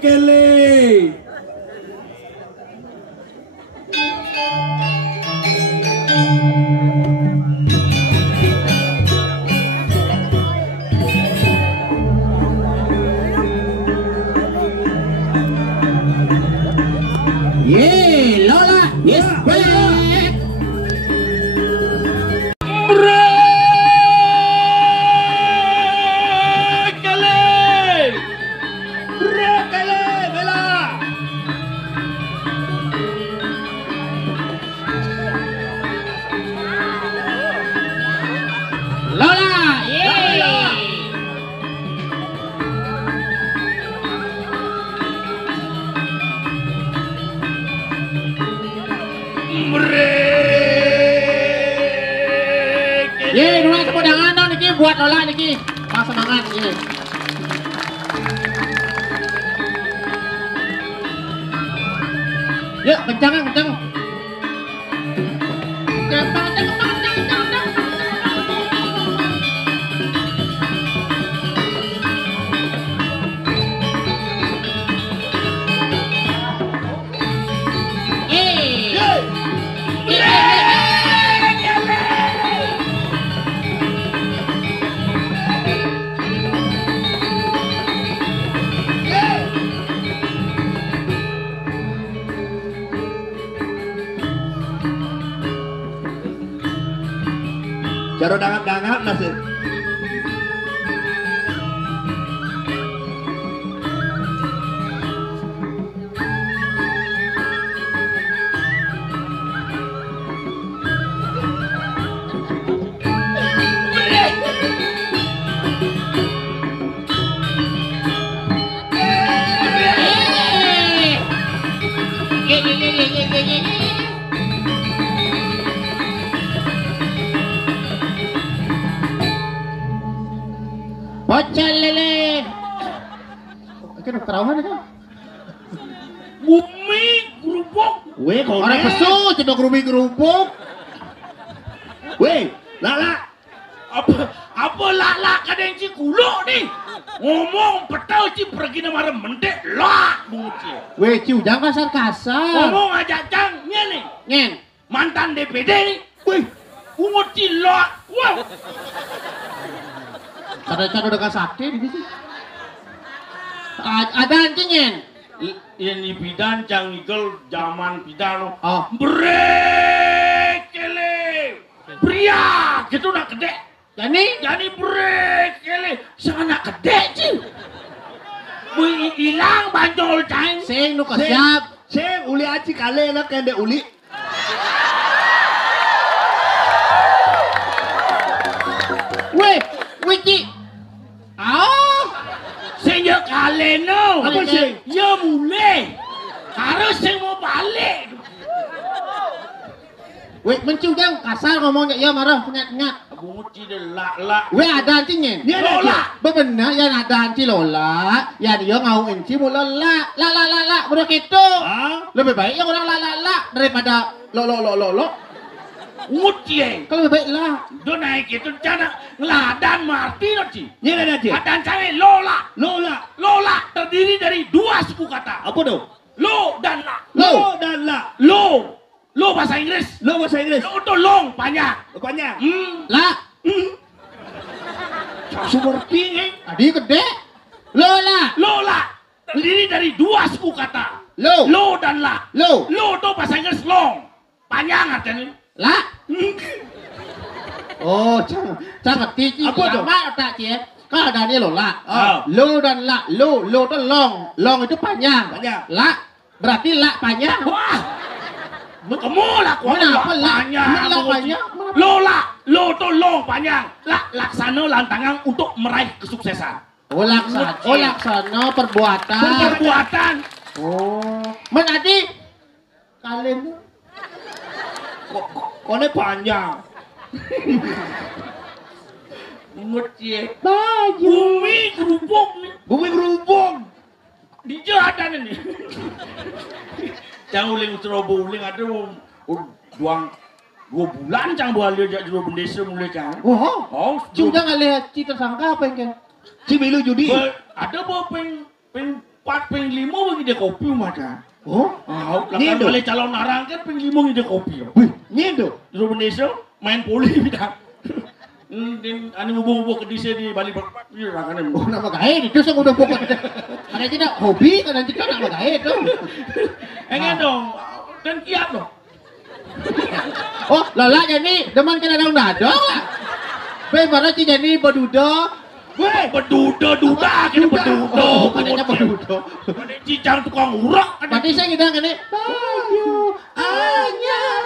kele. Yeah, Lola is back. Brekele, Bella. Lola, yeah. Ye, dulu semudangan dong niki buat Lola niki. Pas semangat niki. Yuk, kencang. Cara dangap nasi. Bocah lele. Oke, dokter awan kan? Bumi gerubuk. Weh, Orang pesu cedok rumi gerupuk. Weh, Lala. Apa Lala kadang ci kulo nih? Ngomong petau ci pergi nama mendek lah bunguci. Weh, ciu jangan kasar. Ngomong aja cang nih. Ngen. Mantan DPD nih. Wih, bunguci lah. Wah. Cada-cada dengan sakit di sini. Ada anjingin. Ini bidan cang igel zaman bidan. Oh. Brekele. Pria gitu nak gede. Jadi brekele. Sana gede sih. Wih hilang banjol cang. Sing nu siap. Sing uli aci kale nak kende uli. Wih Ci. Sehingga kalian no, apa sih? Ya mulai, harus saya mau balik. Wih mencium dong kasar ngomongnya ya marah nyat. Bungut tidak lak. Wih ada anjingnya. Dia Lola. Benar ya ada anci Lola. Ya dia ngau anci mula la udah gitu. Lebih baik yang orang la daripada lo. Ngucie. Kalau lebih baik lah. Do naik itu cana ngeladan marti no ci. Ini ada Ci. Adan cewek Lola terdiri dari dua suku kata. Apa tuh? Lo dan la. Lo bahasa Inggris. Lo itu long panjang. La. Seperti ini. Tadi gede. Lola terdiri dari dua suku kata. Lo Dan la. Lo Lo bahasa Inggris long. Panjang artinya. La. Oh, jangan ngerti. Apa tuh? Lama tak Ci. Kalau ada ini Lola. Oh. Lo dan la. Lo itu long. Long itu panjang. La berarti la panjang. Wah. Kamu lah Kenapa la? panjang. Lo tuh long panjang. Laksana lantangan untuk meraih kesuksesan. Oh laksana perbuatan. Oh. Menadi kalian Kone panjang. Ngucie. baju. Bumi gerubuk. Di jalan ini. Jangan uling uling ada dua bulan cang buat lihat jadi bendesa mulai cang. Oh. Cuma nggak lihat Ci tersangka apa yang Si milu judi. Ada apa 4/5 bagi dia kopi macam. Oh, Lakan boleh calon narang kan penglimo ngide kopi. wih, nyedo. Di Indonesia main poli bidang. Ani ngubu-ngubu ke dise di Bali iya rakane. Oh, nama gae itu saya udah pokok. Ada tidak hobi kan nanti kan nama gae itu. Enggak dong. Dan kiat dong. Oh, lala jadi deman kena daun dadong. Be mana ci jadi bedudo. Weh, bedudo duda kene bedudo. Katanya bedudo. Ada cicang tukang urak. Berarti saya ngidang ini baju anyar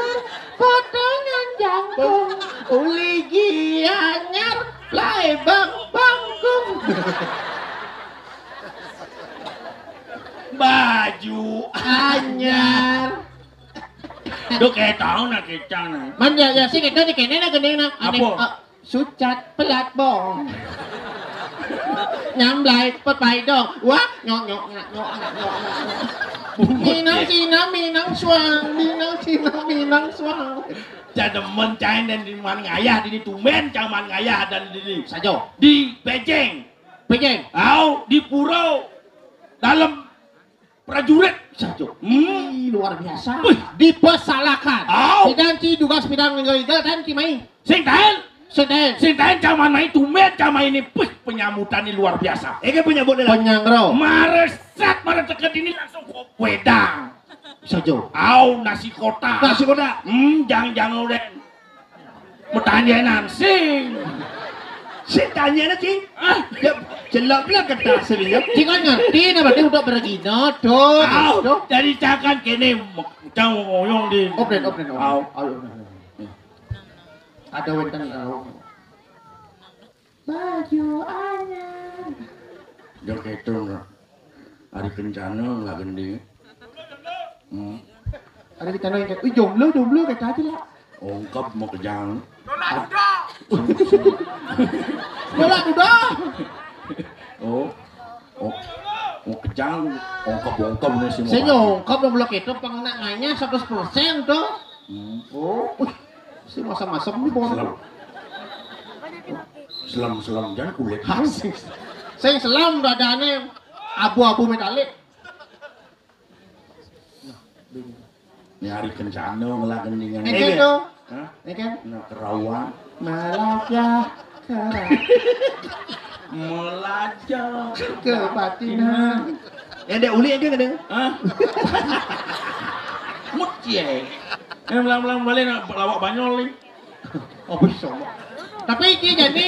potongan jangkung uli gianyar play bangkung Baju anyar do kayak tahu nak kecang nak. man ya sih kita di kene na gede na Apa? sucat pelat bong nhắm lại bắt bài đâu quá nhọ nhọ nhọ nhọ nhọ mi nắng xoang Cha demen cain dan di man ngayah di Tumen caman ngayah dan di sajo di Pejeng. pengen Di pura dalam prajurit. sajo Hmm. luar biasa Wih. dipersalahkan Au. dan ci tugas bidang legal dan ci mai Sing tahan sedang caman main Tumen caman ini penyambutan ini luar biasa. Ege penyambut dia. penyangro Maresat mare teket ini langsung kok wedang. sajo Nasi kota. Jang udah. Pertanyaan sing. Si tanya na cing. Jelak lah kata serius. ci kan ngerti na berarti udah bergino tuh Dari cakan kene cang ngoyong di. opren Au. ada wentan kau baju anyar Jok itu hari kencana nggak gendi. ada di tanah yang wih jomblo kata aja lah Ungkap mau kejang. bola udah Mau kejang. Ungkap nih semua. saya nyongkap dong blok itu pengenangannya 100% tuh si masa-masa ini bohong Selam jangan kulit. asik saya selam dadane abu-abu metalik Ini hari kencana ngelak gendingan. ini tuh Hah? ini kan Nah kerawang. melajah Melajah kebatinan Yang ada uli aja kadang. Hah? Mut ye. Melang balik nak lawak Banyol ni. oh bisa tapi ini jadi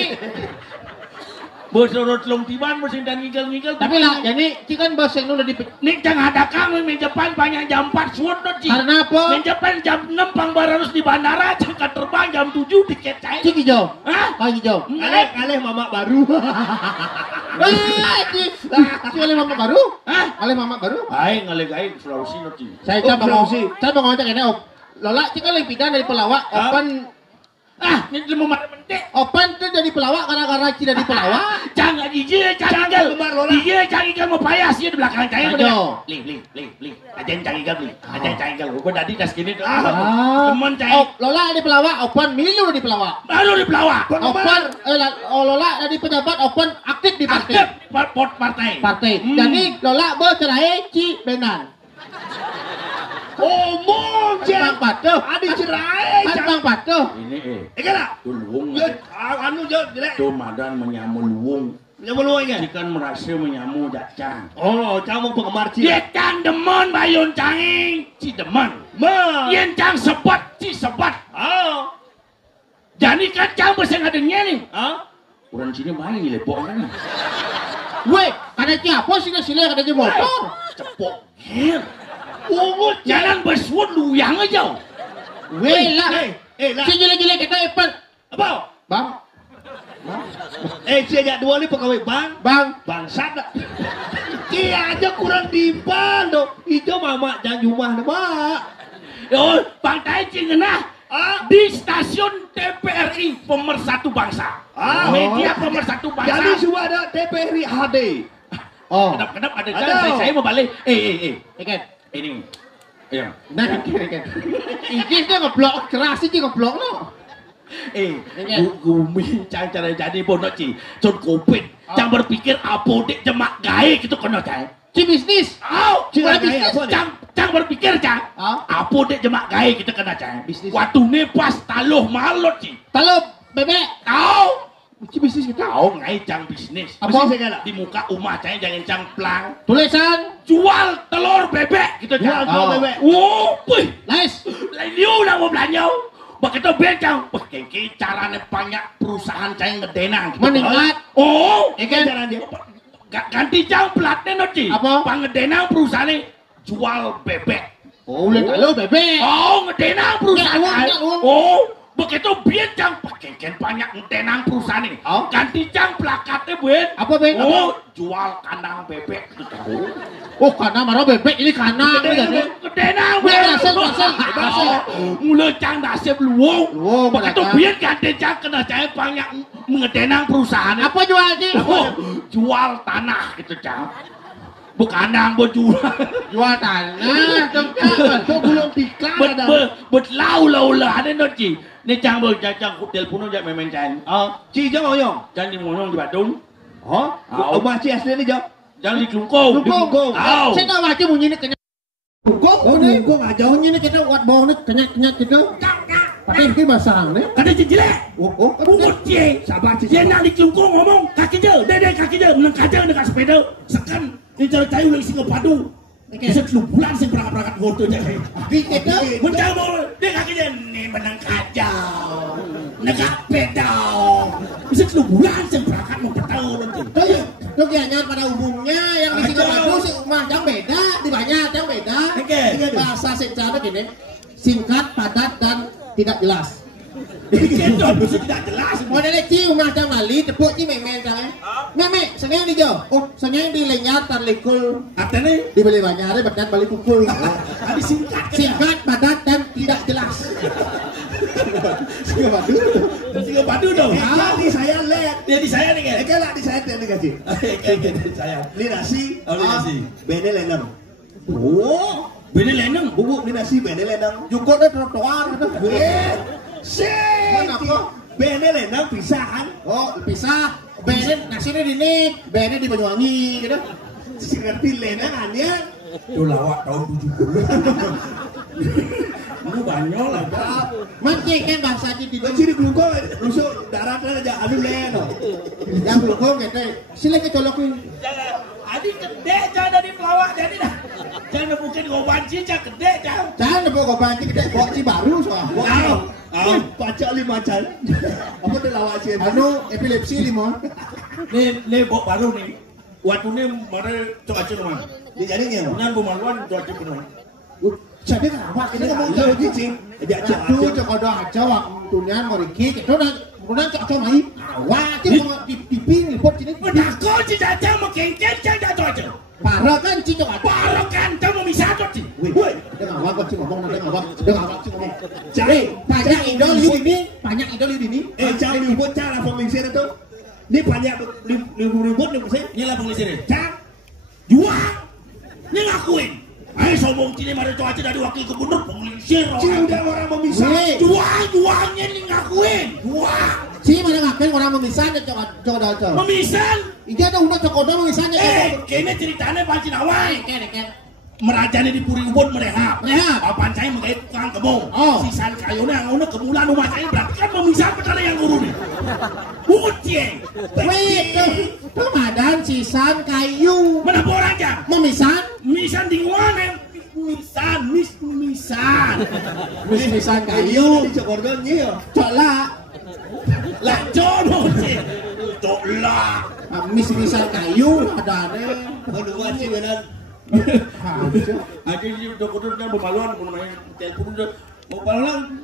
Bersorot long tiban mesin dan ngigel. tapi lah jadi ini kan bahasa yang udah di Nik jangan ada kami main Jepang banyak jam 4 suốt dot ci. karena apa Main Jepang jam 6 pangbararus di bandara jangka terbang jam 7 tiket cair. cik hijau Hah? kau hijau Kaleh mama baru. si oleh mama baru Hah? oleh mama baru Aing ngalih Sulawesi dot ci. saya coba ngomong ini op lola cik kan lebih dari pelawak open Ini mau marah mentek. open tuh jadi pelawak gara-gara cik dari pelawak Jangan ije canggel. Ije canggel mau payas dia di belakang cair. Ayo. Li. Ajain canggel li. Ajain canggel. Gua tadi das gini tuh. Temen oh cair. lola di pelawak open milu di pelawak Baru di pelawak. open lola dari pejabat open aktif di partai Aktif partai. jadi lola bercerai cik benan Omong Bang Patuh Adi cerai. Bang Patuh Ini Kena. tuh luwung. Yo anu yo jelek. Tuh madan menyamu luwung. Yang meluai kan. Ikan merasa menyamu jacang. Oh, kamu penggemar cing. Dia cang demen bayun canging. Ci demen. Yen cang sebat. Ci sebat. Jadi kan cang berseng adanya nih. Orang sini main nih lepok kan. weh ada siapa sih sila ada di motor Cepok. Ungut jalan bersuut luyang aja. weh lah Lah. si jelek-jelek kita epen Apa? bang Si ajak dua ni pegawai bank. Bangsat dah. Dia aja kurang dipan doh. Ijo mama jangan rumah dah, Mak. Oh, pantai Cingenah. Di stasiun TPRI Pemersatu Bangsa. Media Pemersatu Bangsa. Jadi semua ada TPRI HD. oh Kedap ada Ada. jalan saya mau balik. ikan Ini. Iya. nah ikan iki tuh ngeblok keras sih ngeblok no Gumi cara jadi bono ci. Con Covid. Jangan berpikir apa dek jemak gae gitu kono cai. bisnis. Oh, Cira bisnis. gaya apa nih? Cang berpikir, Cang. Apa dek jemak gaya kita kena, Cang? Bisnis. Waktu ni pas taluh malot, Ci. Talup bebek. Kau. Bisnis kita. Kau ngai Cang bisnis. Apa? Bisnis segala. Di muka rumah, Cang, jangan Cang plang. Tulisan. Jual telur bebek, kita, Jual Cang. telur Oh. bebek. Oh, pih. Nice. Lain liu nak mau belanja. Begitu bencang. Wah, kengki caranya banyak perusahaan Cang ngedenang. Meningkat. Oh. Ikan cara dia. Ganti Cang platnya, Noci. Apa? Pangedenang perusahaan ini jual bebek. Oh, boleh talup bebek. Oh, ngedenang perusahaan. Nggak, uang. Oh, begitu bincang pakai banyak ngedenang perusahaan ini. Oh. Ganti Cang plakatnya, Ben. Apa, Ben? Oh, jual kandang bebek. Oh, karena marah bebek ini karena Ngedenang, Weh, Ben. dasar. Mulai Cang nasib luwung. Luwung, Begitu mereka. biar ganti Cang kena Cang banyak ngedenang perusahaan. Apa jual sih? Oh, jual tanah gitu, Cang. Bukan nang jual. Jual tanah. Kau belum tikar ada. Bet lau lah ada Noci. Ni Cang Cang telepon aja main Cang. Ci jangan oyong. Cang di Monong di Badung. Oh, rumah Ci asli ni jauh. Cang di Klungkung. Klungkung. Tahu. Saya tahu aja bunyi ni kenyang. Oh, kau nggak jauh. Bunyi ni kita buat bau ni kenyang kita. Tapi ini basah ni. Kada jelek. Oh, Bungut je. sabar Ci. Dia nak di Klungkung ngomong kaki je. Dia kaki je. Menang kaca dekat sepeda. Sekan. Ini cari lagi singa padu. Bisa 10 bulan sih berangkat motor je. Di kita. Mencang mau dia kaki je. Ni menang kaca. Negak pedal. Bisa 10 bulan sih berangkat mau petau nanti. Itu kayaknya pada umumnya yang di Singapura sih macam beda, di banyak yang beda. Dengan bahasa secara gini, singkat, padat dan tidak jelas. Kita bisa tidak jelas. Modelnya cium macam lali, tepuk ci memen jangan. Meme, seneng di jauh. Oh, seneng di lenyat tar likul. Artinya Dibeli banyak ada badan balik pukul. tadi singkat. Singkat, padat dan tidak jelas. Singa padu. Singa padu dong. Di saya lihat. Dia di saya nih kan. Ikan lah di saya ni kasih. Di saya. Ni nasi. Oh, ni nasi. Bene lenang. Oh, beda leneng. Bubuk ni nasi bene lenang. Juga ada trotoar ada. Kenapa? Bene lenang pisahan. Oh, pisah. Benen nasinya di ini, benen di Banyuwangi gitu. Si ngerti lenang aneh. Itu lawak tahun 70. Lu banyol lah. Mancing kan bahasa di Di sini kelungkong rusuk daratnya aja adu leno. yang belum gitu. Sila ke colokin. Jangan. Adi gede jangan dari pelawak jadi dah. Jangan mungkin goban cincang gede jangan. Jangan bawa kau banci kita bawa ci baru soal. Pacak lima macan. Apa tu lawak sih? Anu epilepsi limon. Nih bok baru nih. Waktu ini mana cuaca rumah. Dia jadi ni. Punya bumaluan cuaca penuh. Jadi apa kita ngomong Lo cicing. Dia Aduh, cek ada aja waktu nian mau riki, kita udah cek cek mai. Wah, kita mau diping lipot sini. Takut si Caca mau kengkeng jangan cuaca. Parah kan ci cok ada. Parah kan kamu bisa tuh sih. Woi. Dia ngawak kok ci ngomong nanti ngawak. Dia ngawak ci ngomong. Cari. Banyak idol di sini, banyak idol di sini. Cari ribut cara pengisian itu. Ni banyak ribut ni mesti. Ini lah pengisi nih. Cak. Jual. Ini ngakuin. Ayo sombong sini ada cuaca dari wakil gubernur pengisi. Cik udah orang memisah. Jualnya ini ngakuin. Jual. Si mana ngapain orang memisahnya cok ada cok. Memisan. Iya ada udah cok ada memisahnya. Kayaknya ceritanya pancin awal. Kan. Merajani di Puri Ubud merehab. Merehab. Papan saya menggait tukang kebong. Oh. Sisan kayunya nguna kemulan rumah saya berarti kan memisah perkara yang guru nih. Uceng. Wait, Ramadan sisan kayu. Mana orang jam? Memisan? Misan di mana? Misan. Misan kayu. Di Cokordon ni yo. Cok lah. Lah jono sih. Cok lah. Misan kayu ada deh. Kedua sih benar. Ada di dokter kan bermaluan pun main telepon udah mau balang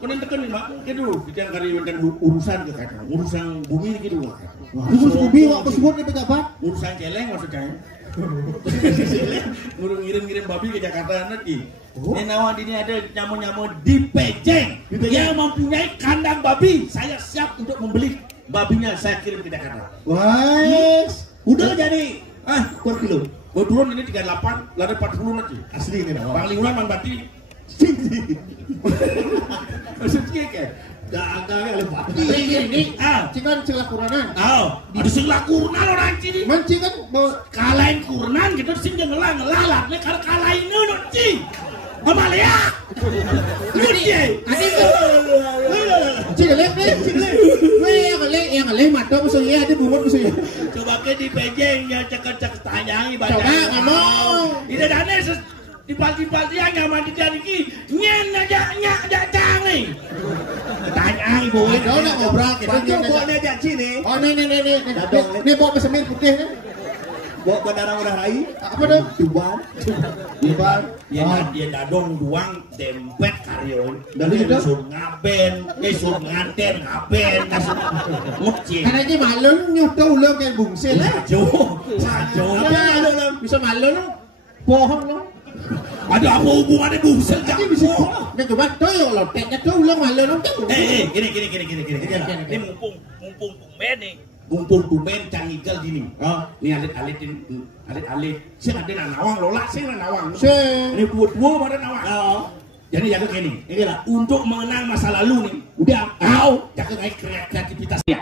konen tekan nih mak gitu kita kari dengan urusan ke kata urusan bumi gitu Wah, bumi waktu sebut di pejabat. urusan celeng maksudnya ngirim babi ke Jakarta nanti ini nawan ini ada nyamu di Pejeng yang mempunyai kandang babi saya siap untuk membeli babinya saya kirim ke Jakarta. Wah, Udah jadi per kilo. Mau turun ini 38, lada 40 nanti. Asli ini dah. Bang Lingkungan, Bang Bati. Maksudnya kayak dagang oleh pati. Ini cikan celah kuranan. Ada celah kuranan orang cini. Man cikan mau kalahin kuranan gitu sing ngelah nek kalahin ngono cing. Amalia. Lucie. Ani Cilek. Yang leh mata musuhnya ada bumut musuhnya. Coba ke di pejengnya cek tanyangi baca. Coba ngomong. Tidak ada dipal dia nyaman di jadi ki nyen aja canggih. Tanyangi boy. Ada nak ngobrol kita. Coba aja sini. Oh nih bawa pesemir putih nih. Bawa bandara udah rai. Apa tuh? Tuban. Dia dadong duang dempet karyo. Dari sur ngaben, sur nganten ngaben, kasih ngoceh. Karena ini malun nyutuh ulang kayak bungsil lah. Sajo. Bisa malun bohong lo. Ada apa hubungannya bungsil? Jadi bisa. Nah coba tuh lo teknya tuh ulang malun lo. Gini. Ini mumpung bumen nih. Mumpung bumen canggigel gini. Ini alit. Sing ada nawang lola sing nawang. Ini buat pada nawang. Jadi jaga gini. Ini lah untuk mengenang masa lalu nih. Udah jaga naik kreativitasnya.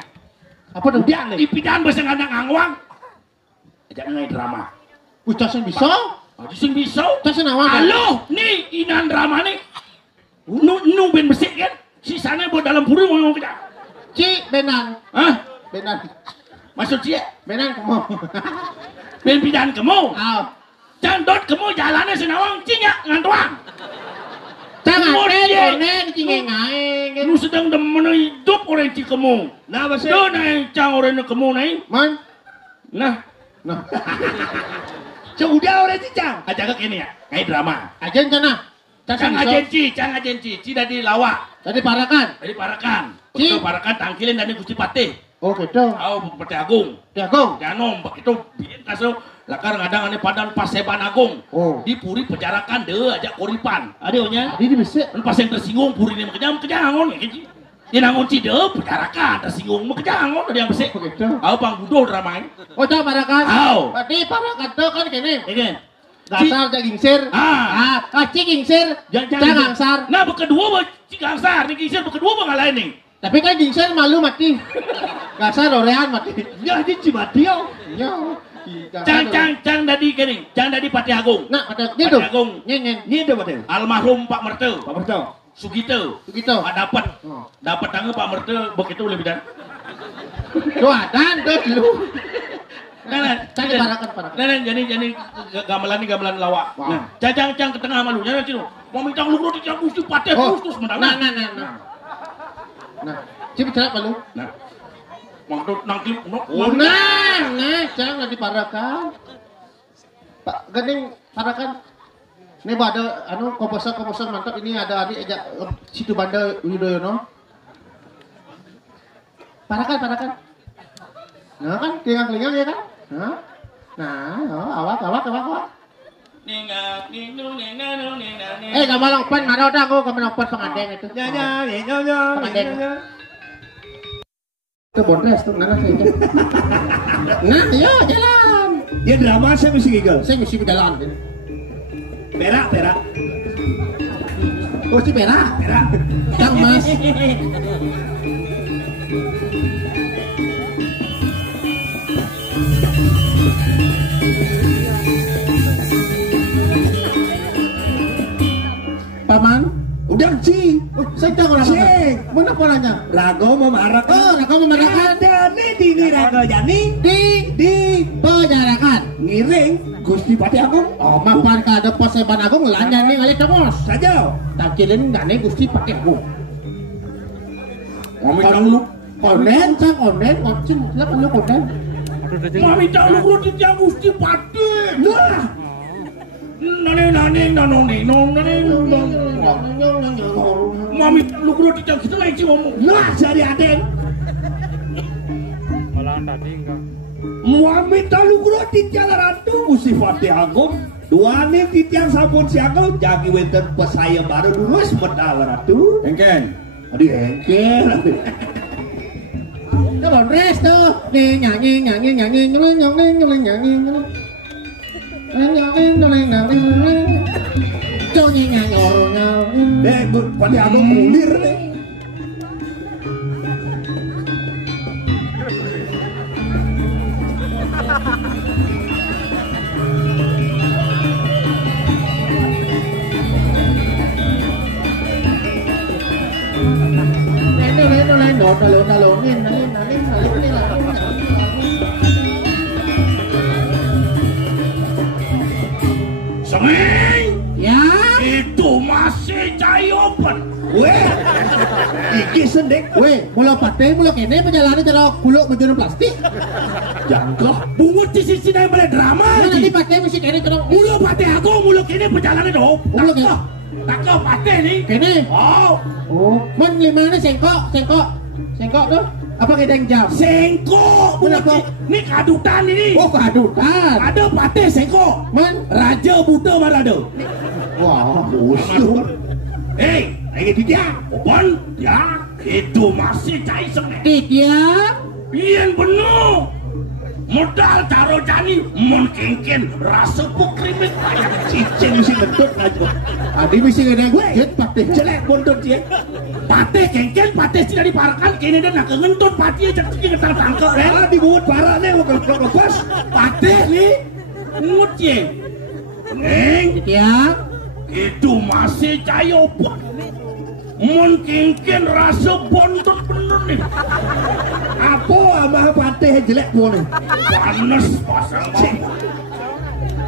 Apa tuh dia nih? Ipidan bahasa ngandang angwang. Jangan naik drama. Ucasan bisa. Sing bisa. Ucasan nawang. Halo, nih inan drama nih. Nu ben besik kan? Sisanya buat dalam puri ngomong kita. Ci benan. Benan. Maksud cie? Benan kamu. Ben pidan kamu. Jangan dot kamu jalannya senawang cinyak ngantuang. Jangan onen cingengae. Lu sedang demen hidup orang ci kamu. Nah, bahasa. Do naik cang orang kamu naik. Man. Nah. Sudah orang cicang. Aja ke kini ya. Kayak drama. Ajen sana. Cang agensi. Ci dari lawak. Tadi parakan. Ci. Betul parakan tangkilin dari Gusti Patih. Oh gitu. Peti Agung. Jagung. Janom, begitu bikin kaso lakar ngadang ane padan Paseban Agung. Di puri penjarakan deh aja koripan. Adionya. Di bisa. Pas yang tersinggung puri ini kejangon ya gitu. Dia nangon ci deh penjarakan tersinggung kejangon ada yang besek. Begitu. Pang budoh dramain. Oh tak parakan. Berarti parakan tuh kan gini. Ini. Gasar jaging sir. Ciging sir. Jangan sar. Nah kedua cigang sar, nih sir kedua bang lain nih. Tapi kan gingsir malu mati. Gasar orehan mati. Ya di Cimati yo. Ya. Cang dari gini, cang dari Pati Agung. Nah, Pati Agung. Nyen. Ini ada Pati. Almarhum Pak Mertu. Sugito. Dapat tangga Pak Mertu begitu lebih dan. Doadan dulu. Tadi parakan. Jadi gamelan lawak. Nah, cang ke tengah malunya nanti lo. Mau minta lu di cang Gusti Pati terus menang. Nah, cipi cerap lu. Nah, waktu nanti jangan diparakan. Pak Gening parakan. Ini ada komposer mantap ini ada adik aja situ Banda Widoyono. Parakan. Nah kan kelingang ya kan? Awak. Gamal longpan mana udah aku gamal longpan pengantin itu. Pengantin. Itu bonres tuh nana saja. Nah, yo jalan. Ya drama saya mesti gigel. Saya mesti berjalan. Perak. Oh si perak. Kang Mas. Paman, udah Ci. Saya tahu orang. Mana polanya? Rago memarakan. Oh, Rago memarakan. Ada nih di Rago Jani. Di penjarakan. Ngiring Gusti Pati Agung. Oh, mapan kada Paseban Agung lanya nih ngalih congos. Saja. Takilin ngane Gusti Pati Agung. Mami tahu lu. Onen, ngocin, lah lu konen. Mami tahu lu di cang Gusti Pati. Nani. Mami lu kudu di cang kita lagi sih ngomong. Lah jadi Aden. Malah tadi enggak. Mami tahu lu kudu di cang Ratu Gusti Pati Agung. Dua nih titiang sampun siaga jagi wenten pesaya baru dulu semedal Ratu. Engken. Aduh engkel. Nó bảo rest tuh. Nih nyanyi. Dek, Pati Agung mulir deh. Nalungin. Sengeng. Ya. Itu masih cai open. Weh, iki sendek. Weh, mula pate, mula kene perjalanan cara kuluk menjadi plastik. Jangkau. Bungut di sisi yang boleh drama. Mana di pate mesti kene cara Mulu pate aku, mulu kene perjalanan dong. Mulu kene. Tak pate nih. Kene. Oh. Men limane sengkok tuh. Apa kedeng jam? Sengkok. Kenapa? Ini kadutan ini. Oh, kadutan. Ada pate sengkok. Men, Raja Buddha marado. wah, Musuh. Hei, lagi dia. Open. Ya, itu masih cai sengeng. dia. Pian bener. Modal taruh jani mengkengken rasa pukrimit banyak Cicing si bentut aja. Adi mesti kedeng jet pate. Jelek bentut dia. Pate kengken, pate tidak diparkan, kini dia nak ngentut pati aja kita tangkap eh. Ah, dibuat parah nih, mau lepas. Pate nih, ngut ye. Neng, Dia. itu masih cayo pun. Mungkin rasa bontot bener nih. Apa abah pateh jelek boleh? Panas pasang bang.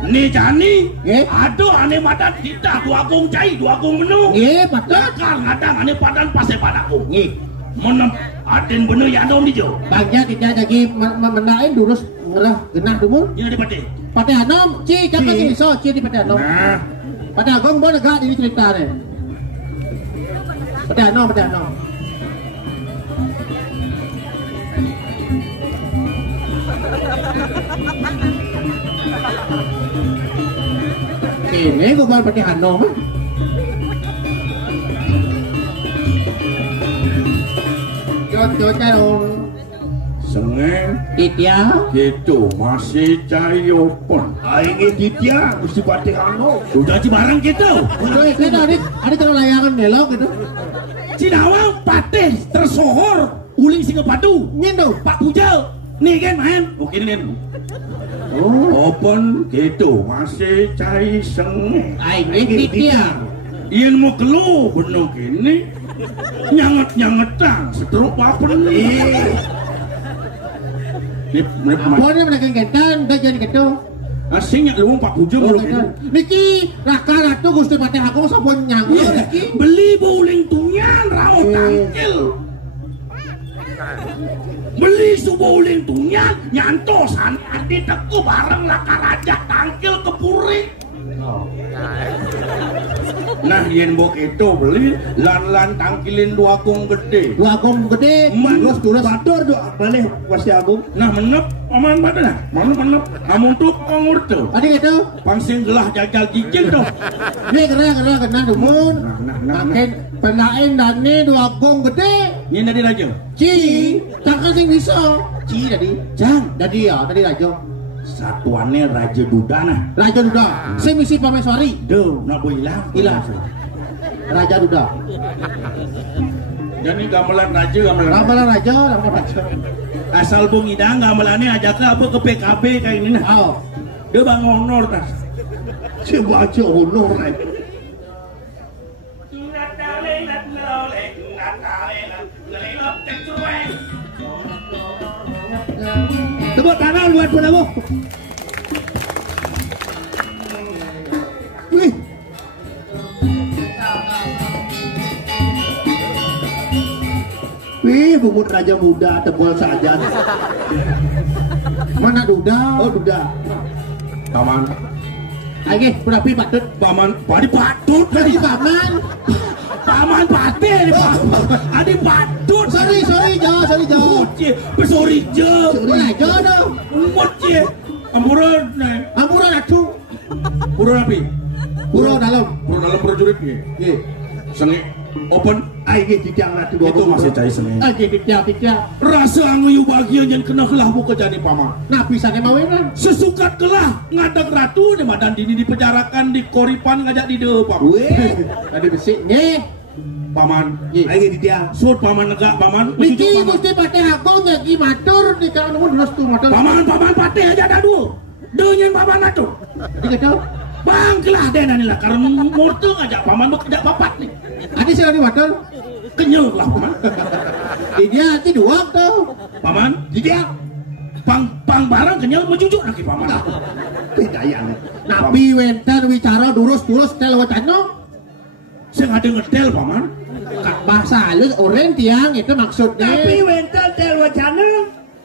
Nih jani, Ye. aduh aneh madan kita dua gong cai, dua gong menu. Ye, pate. Lakar ngadang aneh padan pasai padaku. Nih, menem aden bener ya dong dijo. Bagja kita lagi mendain durus ngerah genah dumun. Ini ada pate. Pate anom, kapan sih iso di pate anom. Nah, Pate agong boleh gak ini cerita nih. Pate anom. Ini gue bawa pate anom. Coba sengeng. Ditya. Gitu masih cayo pun. Aing dia mesti pateh ano. Sudah barang gitu. Udah itu ada kalau layangan melok gitu. Cinawang pateh tersohor uling Singapadu. Nyendo. Pak Pujal. Nih kan main. Mungkin nih. Oh, Open gitu masih cai sengeng. ini Ditya. Ian mau kelu bener gini. Nyanget-nyangetan seteruk papen nih. Apa ni menakan kentan, dah jadi ketu. Asingnya lu Pak Pujal Oh, belum ini. Niki, raka ratu gusti pate aku sampun nyangkut Niki. Beli bowling tunyan rao tangkil. Beli bowling tunyan nyantosan adi teku bareng laka raja tangkil ke puri. Nah yen bok itu beli lan tangkilin dua gong gede. Dua gom gede, Terus batur doa balik pasti agung. Nah menep aman pada nah. Mana menep amun tuh pengur tuh. Adi itu, Pangsing gelah jajal gigil tuh. ni kena dumun. Nah. Makin penain dan ni dua gom gede. Ini dari raja. Ci, takkan sing bisa. Ci tadi, Jang. tadi raja. Satuannya Raja Dudana. Raja Duda, saya misi pameswari. Duh, nak boleh hilang. Raja Duda. Jadi gamelan raja. Ramalan raja. Asal bung idang gamelannya ajak ke apa ke PKB kayak ini nah. Oh, Dia bang honor tas. Coba aja honor nih. tepuk tangan buat penabuh. Wih. Wih, bumut raja muda tebal saja. Mana Duda? Oh, udah. Paman. Ayo, berapa patut? Paman. Padi patut. Berapa paman? Paman pate nih pak. Adi patut. Sorry, jauh. Sorry je. Mana jauh dah? Umut je. Ampuran nih. Ampuran atu. Pura api. Pura dalam. Pura dalam prajurit nih. Ye, Seni open. aing dijang nanti Itu masih cai seni. Ayo, tiap. Rasa angyu bagian yang kena kelah buka jadi paman. Nah, bisa nih mawinan. Sesukat kelah ngadak ratu di madan dini dipenjarakan di koripan ngajak di depan. Wih, Tadi besi. Nih, Paman. aing dijang. Sud paman negak paman. Niki Paman. gusti pate agung lagi matur di kalangan umur dulu tuh matur. Paman pate aja dadu. Dengan paman atuh. Jadi kata, Bang kelah deh nanilah karena murtu ngajak paman bekerja papat nih. adi sih lagi matur. Kenyel lah paman. Dia nanti dua tuh. Paman, dia pang barang kenyal menjujuk lagi paman. Bedayane. Nabi wenten wicara durus-durus tel wacana. Saya ada ngedel paman. Bahasa halus orang tiang itu maksudnya. Tapi wental tel wacana.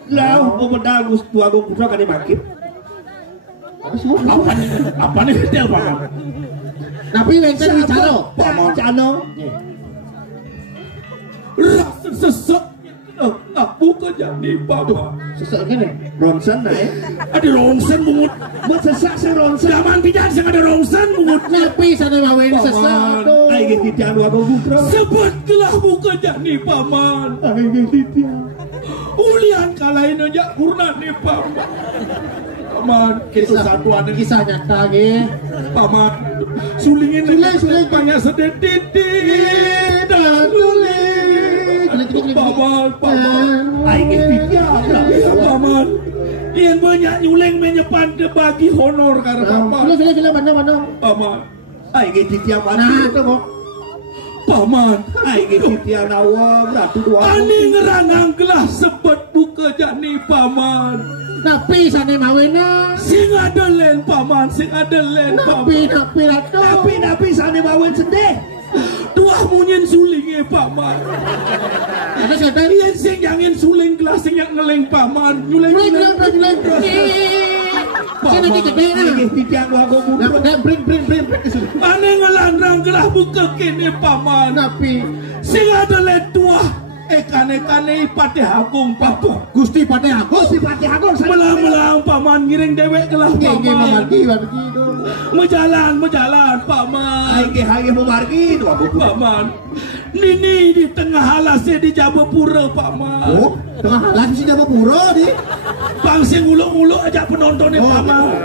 Lah, pemodal gus tua gue putra kan dimakip. Apa nih ngedel paman? Nabi wenten wicara. Paman cano. Rasa sesek. Bukan jadi paman. Sesek gini. Ronsen nah ya. Ada ronsen bungut. Buat sesak saya ronsen. Zaman pidan saya ada ronsen bungut. Nabi sana mawen sesek. Ayo kita dua gue putra. Sebetlah bukan jadi paman. Ayo kita. Ulian kalahin aja kurna nih paman. Paman, kita satuan Kisah nyata ge. paman. Sulingin Suling. banyak sedetik dan suling. Paman. Ayo kita. Iya paman. Yang banyak nyuling menyepan bagi honor karena paman. Suling mana. Paman. Ayo kita mana? Nah, itu kok. Paman. Ayo kita nawang ratu dua. Ani ngeranang gelas sebet buka jani paman. Nabi sana mawena. Sing ada len paman, sing ada len paman. Nabi ratu. Tapi sana bawen sedih. Tuah munyin suling paman. Ada setan. Iya sing yang suling gelas sing yang ngeleng paman. Nyuleng. Suling. Sini kita gede na. Ayo kita dua gue putra. Nah, bring ke sini. Ane ngelandrang gelas buka kini paman. Nabi. Sing ada len tuah. Kane ipate agung paman. Gusti Patih aku. Si Patih Agung Melang paman ngiring dewek gelas Gigi paman. begitu. Mejalan paman. Ayo memargi dua gue putra. Paman, Nini di tengah halasnya di Jabapura paman. Oh, tengah halas sih dapat pura di. Bangsi nguluk-nguluk aja penontonnya paman.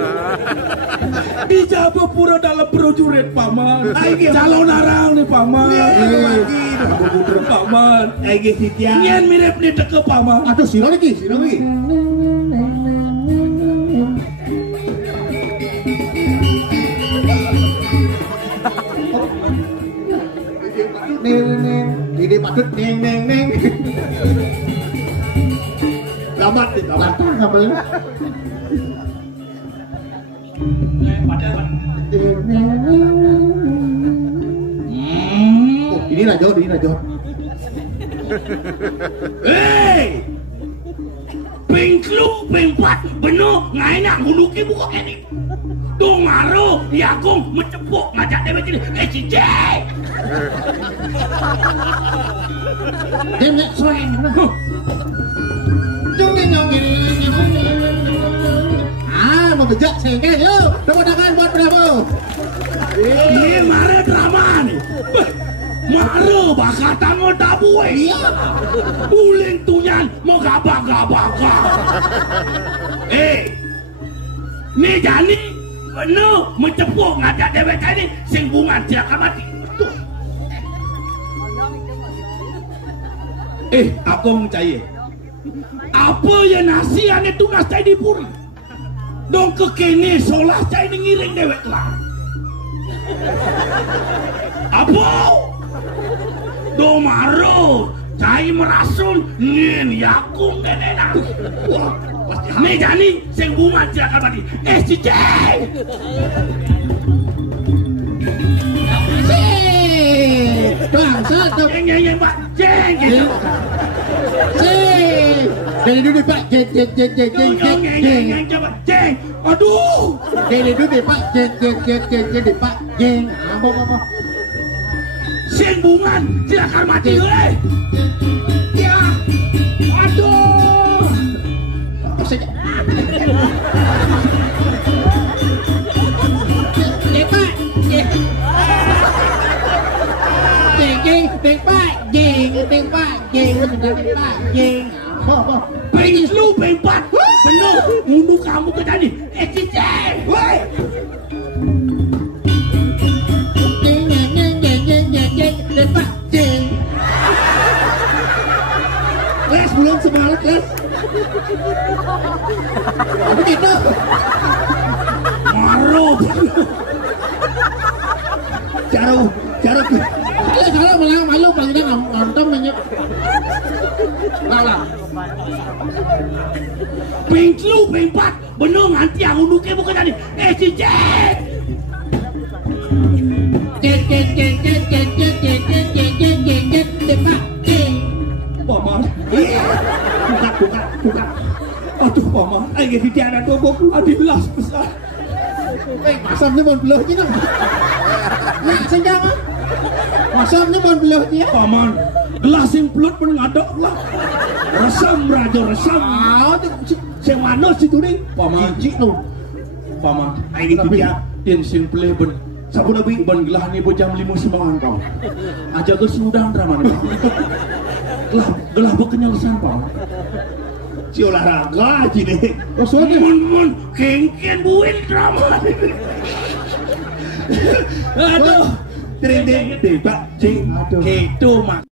Di Jabapura dalam prajurit paman. Calon arang nih paman. Memargi dua gue putra. Paman, Ayo kita. nyen mirip nih teke paman. Aduh, siro lagi. Ini patut neng. Lamat. Lantang sampai. Ini Rajo. Hei, pengklu pengpat bener ngai nak nguluki buka kini. Dongaro diagung mencepuk ngajak dewek ini. Cice. Dia nggak sering. Mau bejak sengke yuk. Tepuk tangan buat Bravo. Ini mare drama nih. Mare bakal tangan tabu iya. Uling tunyan mau gabak. Nih jani bener mencepuk ngajak dewek ini sing bungan tidak akan mati. Aku percaya. Apa yang nasihan itu nastai di puri? Dong kekini solah cai ngiring dewek lah. Apa? Do maro cai merasun ngin yakung nenena. Wah, nih jani sing bunga silakan mati. Cice. Bangsa tuh. Jeng Pak. Jeng gitu. Dari dulu Pak. Jeng. Coba jeng. Aduh. Dari dulu Pak. Jeng Pak. Jeng. Apa. Sing bungan silakan mati euy. Ya. Aduh. Pengen lu pempat penuh ngunduh kamu ke tadi cice woi Les belum semangat Les begitu maruf cara malah malu paling nonton banyak Lah. Ping 3, ping 4, bener nganti aku nuke bukan tadi. Cincin. Paman. Buka. Aduh paman, ayo tiada doboku adilas besar. Masamnya mau belah kita. Nak senjang. Masamnya mau belah dia. Paman, gelas yang pelut pun ngadok lah. Resam raja resam. Sing manos situ nih. Paman, Jijik lu. paman. Ini dia yang simple ben. Sabu nabi ben gelah ni bocah 5 semangan kau. Aja ke sudang drama ni. Gelah berkenyalisan paman. Si olahraga aja deh. Oh, soalnya Mun kengken buin drama. Aduh. Ding Pak Cing. Gitu mak.